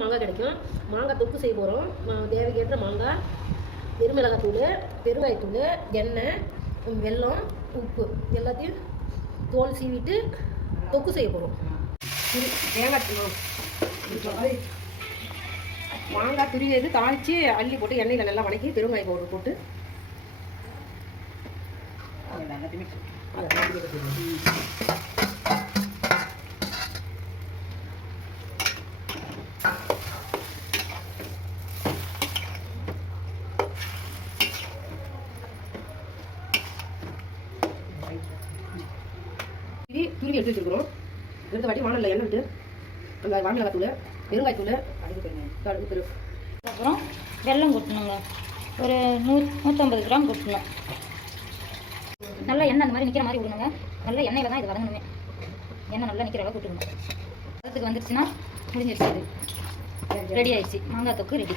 மாங்காய் கிடைக்கும். மாங்காய் தொக்கு செய்ய போகிறோம். தேவைக்கேற்ற மாங்காய், பெருமிளகாத்தூள், பெருங்காயத்தூள், எண்ணெய், வெல்லம், உப்பு எல்லாத்தையும் தோல் சீவிட்டு தொக்கு செய்ய போகிறோம். தேங்காய் மாங்காய் துருவியது தாளித்து அள்ளி போட்டு எண்ணெயில் நல்லா வணக்கி பெருங்காய பவுடர் போட்டு துருவி எடுத்து வச்சுருக்கிறோம். எடுத்த வாட்டி வானலில் எண்ணெய் விட்டு அந்த வாமிளகாத்தூள், பெருங்காயத்தூள், கடுகு, அப்புறம் வெல்லம் கொட்டணுங்க. ஒரு 150 கிராம் கொட்டணும். நல்லா எண்ணெய் அந்த மாதிரி நிற்கிற மாதிரி விடணுங்க. நல்லா எண்ணெயில் தான் இது வதங்கணுமே. எண்ணெய் நல்லா நிற்கிற அளவுக்கு விட்டுக்கணும். அதுக்கு வந்துருச்சுன்னா முடிஞ்சிருச்சு. இது ரெடி ஆயிடுச்சு. மாங்காய் தொக்கு ரெடி.